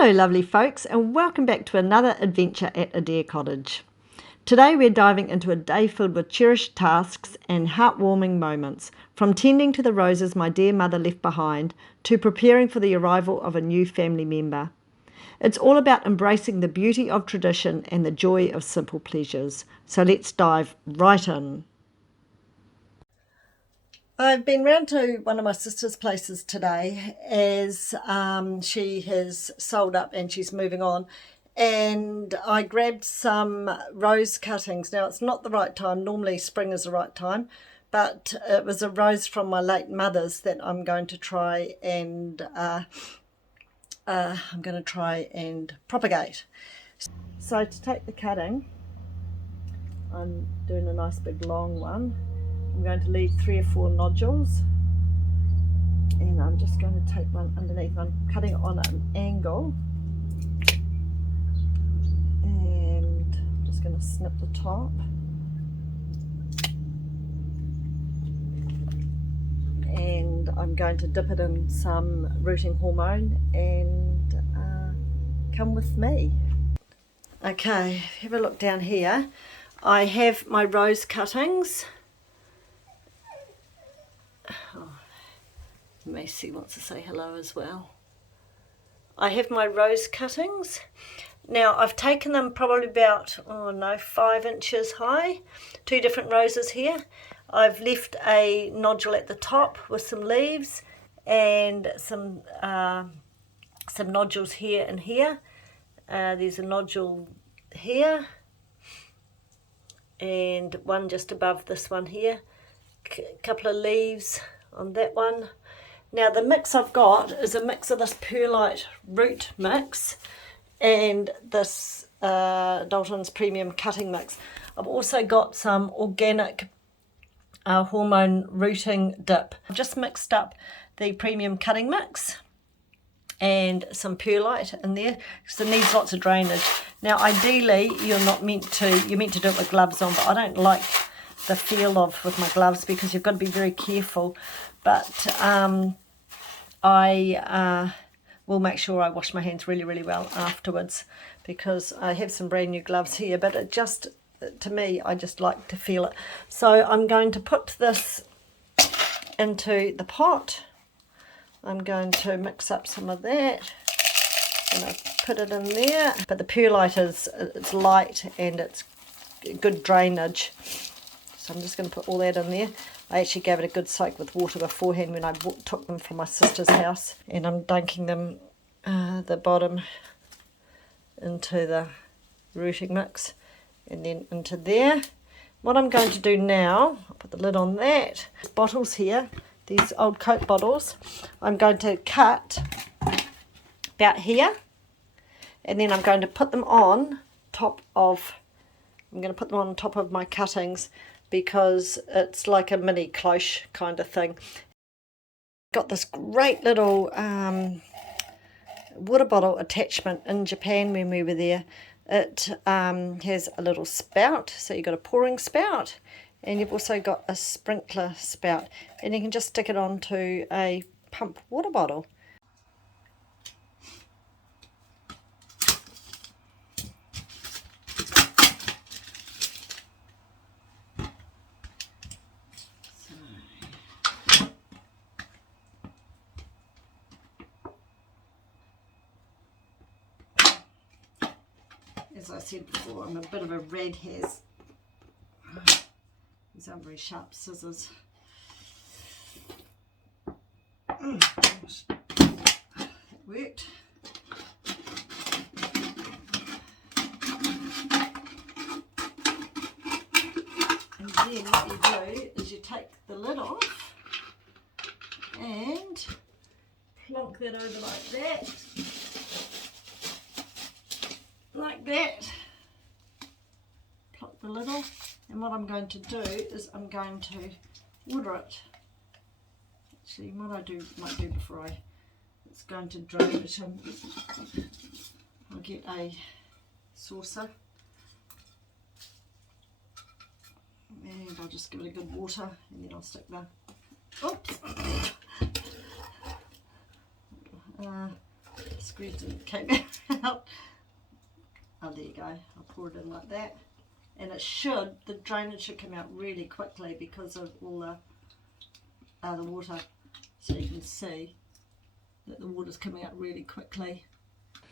Hello lovely folks, and welcome back to another adventure at Adair Cottage. Today we're diving into a day filled with cherished tasks and heartwarming moments, from tending to the roses my dear mother left behind to preparing for the arrival of a new family member. It's all about embracing the beauty of tradition and the joy of simple pleasures. So let's dive right in. I've been round to one of my sister's places today as she has sold up and she's moving on, and I grabbed some rose cuttings. Now it's not the right time, normally spring is the right time, but it was a rose from my late mother's that I'm going to try and propagate. So to take the cutting, I'm doing a nice big long one. I'm going to leave 3 or 4 nodules, and I'm just going to take one underneath. I'm cutting it on an angle, and I'm just going to snip the top, and I'm going to dip it in some rooting hormone and come with me. Okay, have a look down here. I have my rose cuttings. Macy wants to say hello as well. I have my rose cuttings. Now I've taken them probably about 5 inches high, 2 different roses here. I've left a nodule at the top with some leaves and some nodules here and here. There's a nodule here and one just above this one here. Couple of leaves on that one. Now the mix I've got is a mix of this perlite root mix and this Dalton's Premium Cutting Mix. I've also got some organic hormone rooting dip. I've just mixed up the Premium Cutting Mix and some perlite in there because it needs lots of drainage. Now ideally you're meant to do it with gloves on, but I don't like the feel of with my gloves because you've got to be very careful. But I will make sure I wash my hands really well afterwards, because I have some brand new gloves here, but it just, to me, I just like to feel it. So I'm going to put this into the pot. I'm going to mix up some of that and I put it in there. But the perlite it's light and it's good drainage. So I'm just going to put all that in there. I actually gave it a good soak with water beforehand when I took them from my sister's house, and I'm dunking them, the bottom, into the rooting mix and then into there. What I'm going to do now, I'll put the lid on that. These bottles here, these old Coke bottles, I'm going to cut about here, and then I'm going to put them on top of my cuttings, because it's like a mini cloche kind of thing. Got this great little water bottle attachment in Japan when we were there. It has a little spout, so you've got a pouring spout, and you've also got a sprinkler spout, and you can just stick it onto a pump water bottle. As I said before, I'm a bit of a red hairs. These aren't very sharp scissors. That worked. And then what you do is you take the lid off and plonk that over like that. Like that. Plop the lid off, and what I'm going to do is I'm going to water it. Actually, what I might do before it's going to drain it in. I'll get a saucer and I'll just give it a good water, and then I'll stick the screws didn't came out. Oh, there you go. I'll pour it in like that. And it should, the drainage should come out really quickly because of all the water. So you can see that the water's coming out really quickly.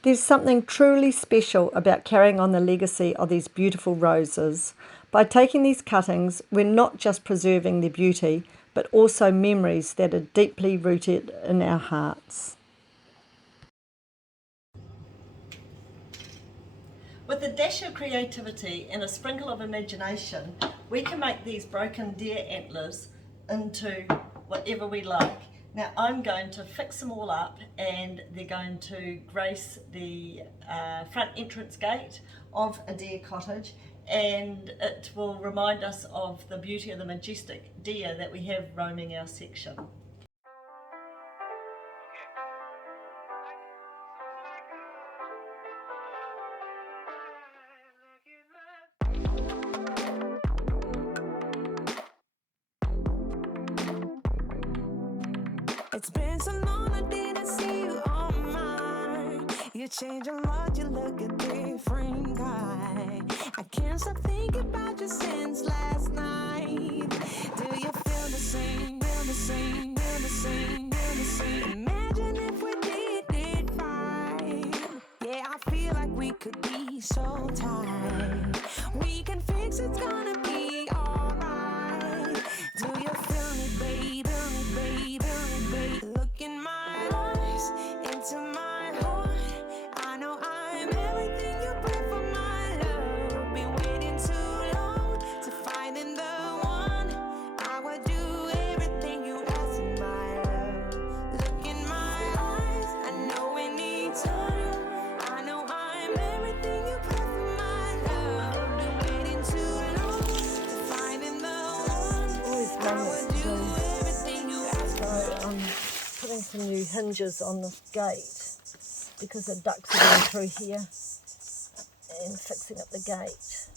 There's something truly special about carrying on the legacy of these beautiful roses. By taking these cuttings, we're not just preserving their beauty, but also memories that are deeply rooted in our hearts. With a dash of creativity and a sprinkle of imagination, we can make these broken deer antlers into whatever we like. Now I'm going to fix them all up, and they're going to grace the front entrance gate of a deer cottage, and it will remind us of the beauty of the majestic deer that we have roaming our section. It's been so long I didn't see you on mine. You change a lot, you look a different guy. I can't stop thinking about you since last night. Do you feel the same, feel the same, feel the same, feel the same? Imagine if we did it right. Yeah, I feel like we could be so tight. We can fix it's gonna be alright. Do you feel me, baby? Look in my eyes, into my heart. I know I'm everything you pray for, my love. Been waiting too long to find in the one. I would do everything you ask in my love. Look in my eyes, I know we need time. I know I'm everything you pray for, my love. Been waiting too long to find in the one. I would do everything you ask in my love. Putting some new hinges on this gate because the ducks are going through here, and fixing up the gate.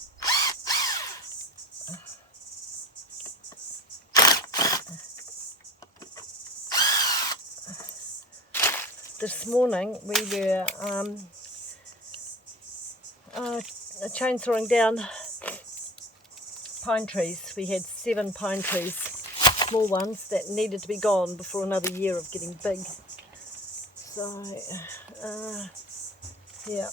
This morning we were chainsawing down pine trees. We had 7 pine trees, small ones that needed to be gone before another year of getting big. So, yeah.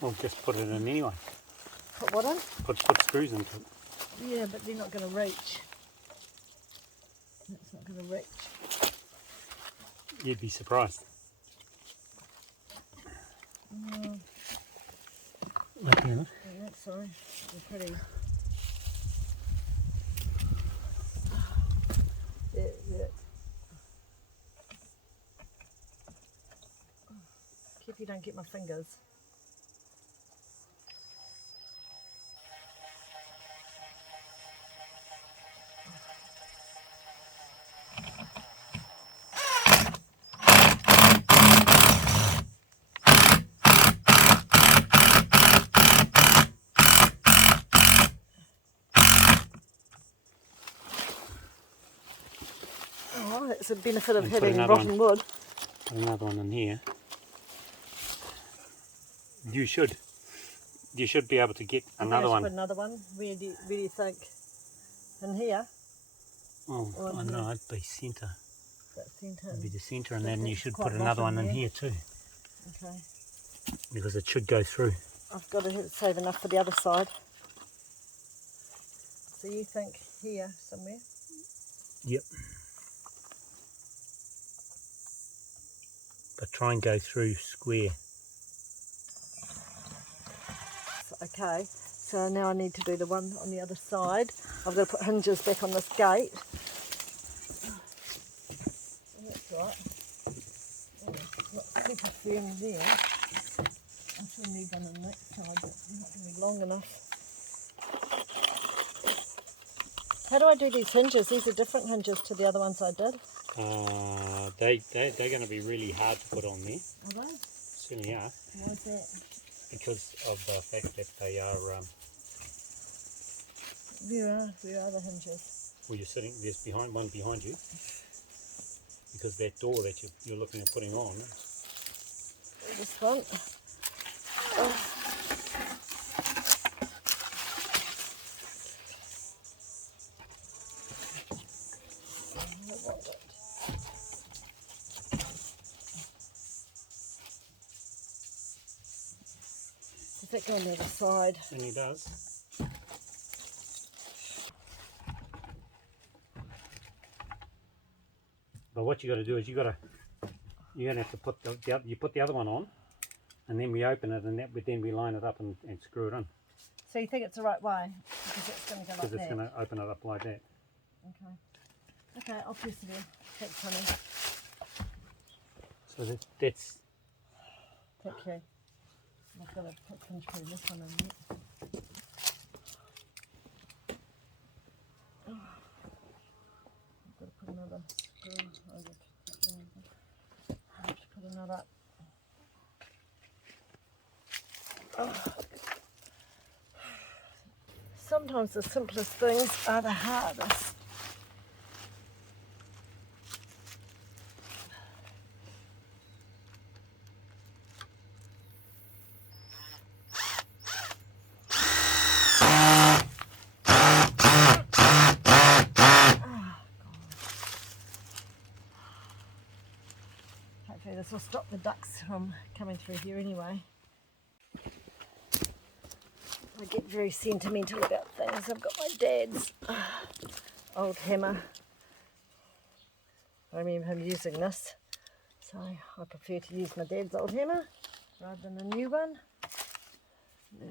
Well, just put it in anyway. Put what in? Put screws into it. Yeah, but they're not going to reach. That's not going to reach. You'd be surprised. Looking at it. Yeah, that's sorry. They're pretty. Yeah. Keep you don't get my fingers. Oh, that's a benefit of And put having another rotten wood. Put another one in here. You should be able to get another one. Put another one. Where do you think? In here? Oh, I know, it'd be centre. That centre. It'd be the centre, and That's then you should quite put another one rotten in there. here too, Okay. because it should go through. I've got to save enough for the other side. So you think here somewhere? Yep. But try and go through square. Okay, so now I need to do the one on the other side. I've got to put hinges back on this gate. That's right. Oh, not super firm there. I still need one on that side, but they're not going to be long enough. How do I do these hinges? These are different hinges to the other ones I did. They're going to be really hard to put on there. Are they? Certainly are. Why is that? Because of the fact that they are, Where are the hinges? well, you're sitting, there's one behind you. Because that door that you're looking at putting on, This one. Does that go on the other side? and he does. But what you got to do is you're going to have to put you put the other one on, and then we open it, and then we line it up and screw it in, So you think it's the right way? Because it's going to go like because it's that. going to open it up like that. Okay. Okay, I'll press it in. Thanks, honey. So that's Thank you. I've got to finish putting this one in yet. I've got to put another screw over. I have to put another. Sometimes the simplest things are the hardest. Hopefully this will stop the ducks from coming through here anyway. I get very sentimental about things. I've got my dad's old hammer. I remember him using this, so I prefer to use my dad's old hammer rather than a new one. Now,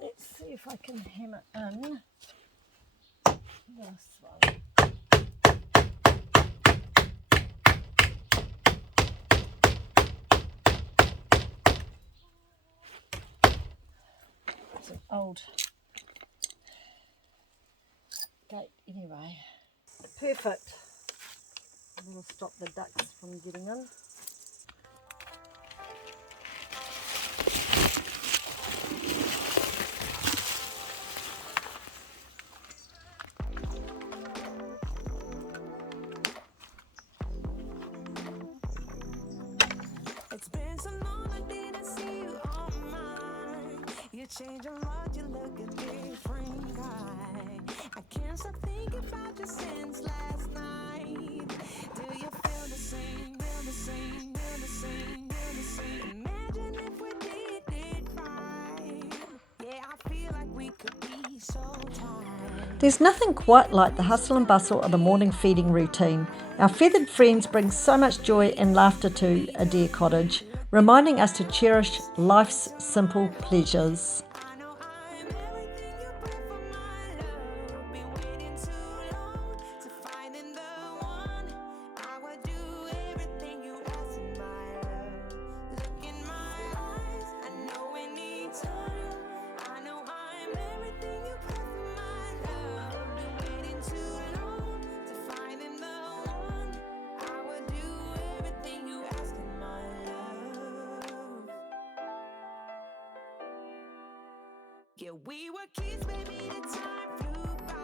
let's see if I can hammer in this one. It's an old gate anyway. Perfect. That'll stop the ducks from getting in. It's been so long I didn't see you on mine. You're changing what you look a different guy. I can't stop thinking about you since last night. Do you feel the same? Feel the same? Feel the same? Feel the same? Imagine if we did it right. Yeah, I feel like we could be so tired. There's nothing quite like the hustle and bustle of the morning feeding routine. Our feathered friends bring so much joy and laughter to a dear cottage, reminding us to cherish life's simple pleasures. I know I'm everything you pray for, my love. Been waiting too long to finding the one. I would do everything you ask in my love. Look in my eyes, I know we need time. I know I'm everything you pray for, my love. Been waiting too long to finding the one. I would do everything you ask in my love. Yeah, we were kids, baby, the time flew by.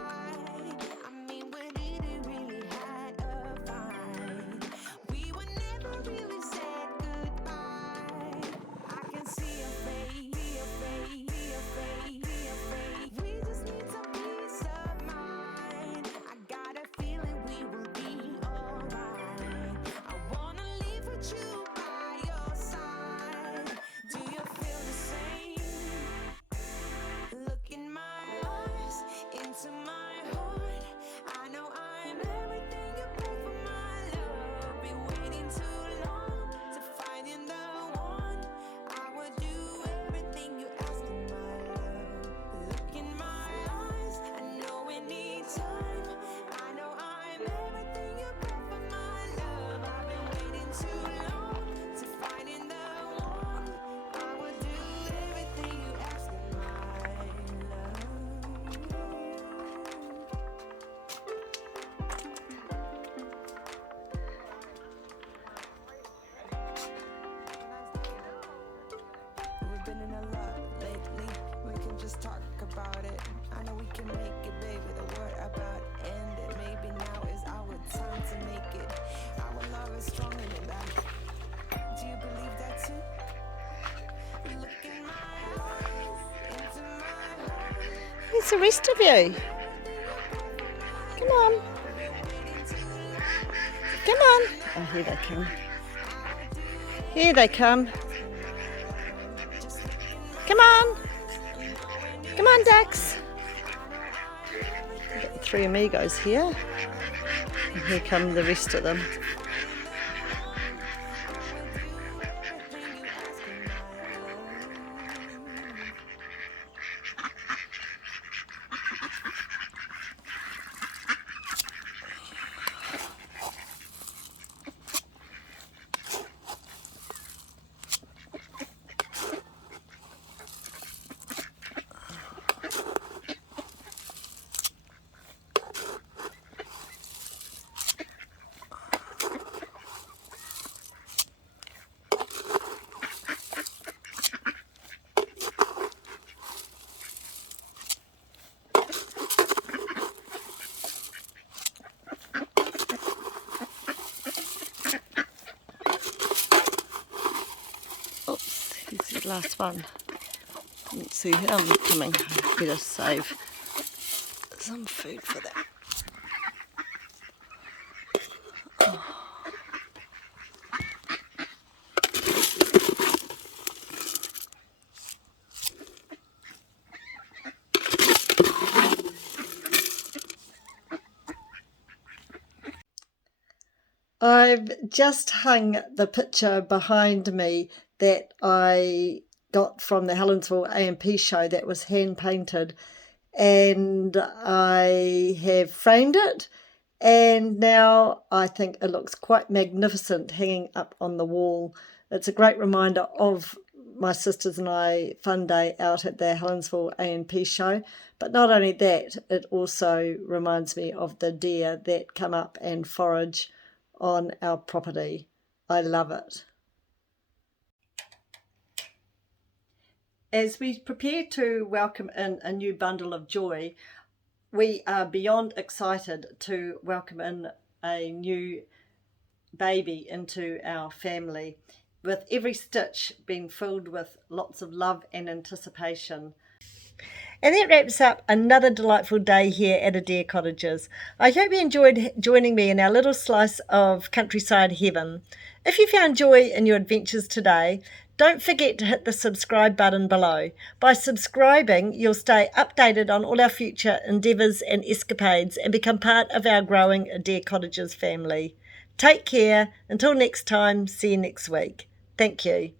I mean, when did it really had a vibe? We were never really said goodbye. I can see your face, see your face, see your face, see your face. We just need some peace of mind. I got a feeling we will be alright. I wanna live with you by your side. Do you feel the same? Look in my eyes, about it. I know we can make it, baby. The word about end it. Maybe now is our time to make it. Our love is stronger than that. Do you believe that too? Look in my eyes, into my heart. Where's the rest of you? Come on. Come on. Oh, here they come. Here they come. Come on. Come on, Dax. We've got the three amigos here. And here come the rest of them. Here's the last one. Didn't see him coming. Better save some food for them. I've just hung the picture behind me that I got from the Helensville A&P show that was hand painted, and I have framed it, and now I think it looks quite magnificent hanging up on the wall. It's a great reminder of my sisters and I fun day out at the Helensville A&P show, but not only that, it also reminds me of the deer that come up and forage on our property. I love it. As we prepare to welcome in a new bundle of joy, we are beyond excited to welcome in a new baby into our family, with every stitch being filled with lots of love and anticipation. And that wraps up another delightful day here at Adair Cottages. I hope you enjoyed joining me in our little slice of countryside heaven. If you found joy in your adventures today, don't forget to hit the subscribe button below. By subscribing, you'll stay updated on all our future endeavours and escapades and become part of our growing Adair Cottages family. Take care. Until next time, see you next week. Thank you.